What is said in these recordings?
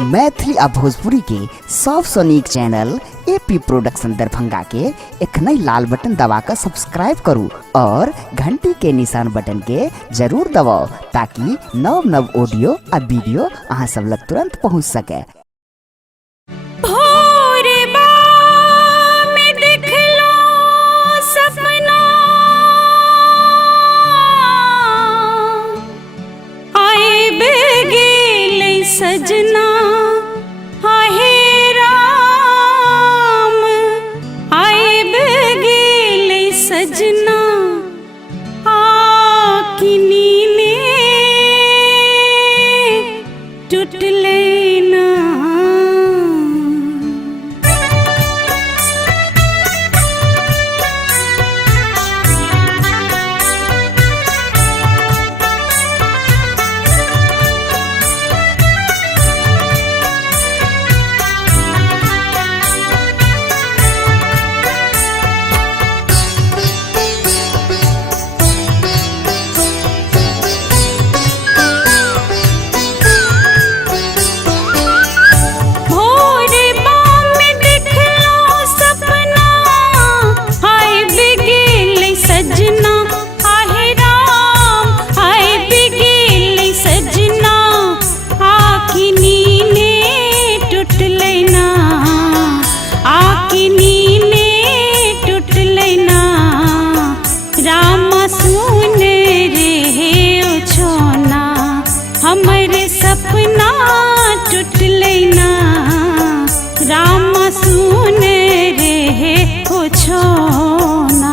मैथिली आ भोजपुरी के सबसे नीक चैनल एपी प्रोडक्शन दरभंगा के एखनई लाल बटन दबाकर सब्सक्राइब करू और घंटी के निशान बटन के जरूर दबाओ ताकि नव नव ऑडियो आ वीडियो अहाँ सब लग तुरंत पहुँच सके। सजना आहे राम आए बेगेले सजना आकिनी ने टूटले ना। हमरे सपना टूटले ना राम सुन रे हो छोना।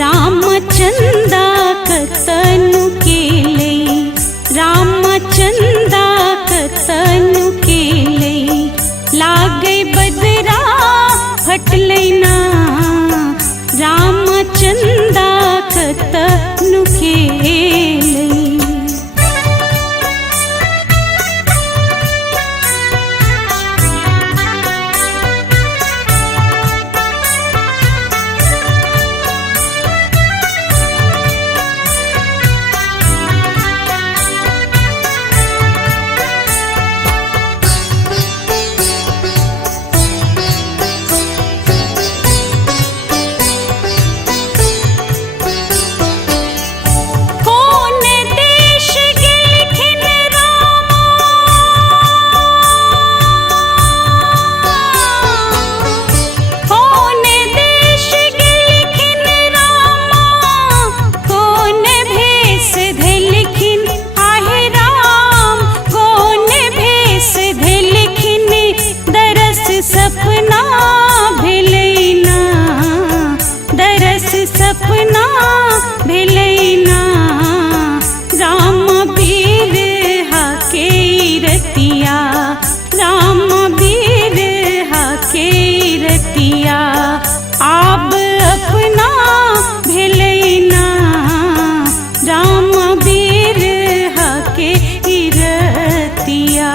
रामचंदा कतनु केले रामचंदा कतनु केले लागे बदरा फटले ना रामचंदा कतनु केले। सपना भेलैना दरस सपना भेलैना राम वीर हाके रतिया राम वीर हाके रतिया आब अपना भेलैना राम वीर हाके रतिया।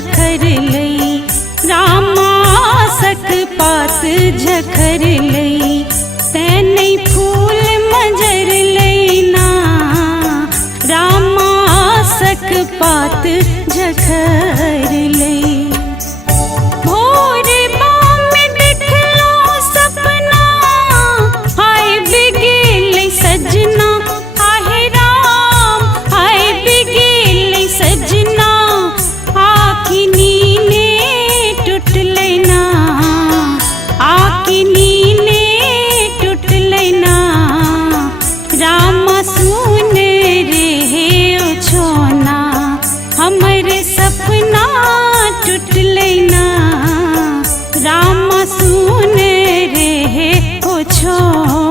झखर लई रामा सक पात झखर लई तैने फूल मजर लईना रामा सक पात झखर लई भोर बाम दिखलो सपना हाय बिगेल सजना आहे राम हाय बिगेल सजना आखी नीने टूट लेना आखी नीने टूट लेना रामा सुन रे ओ छोना हमर सपना टूट लेना रामा सुन रे ओ छोना।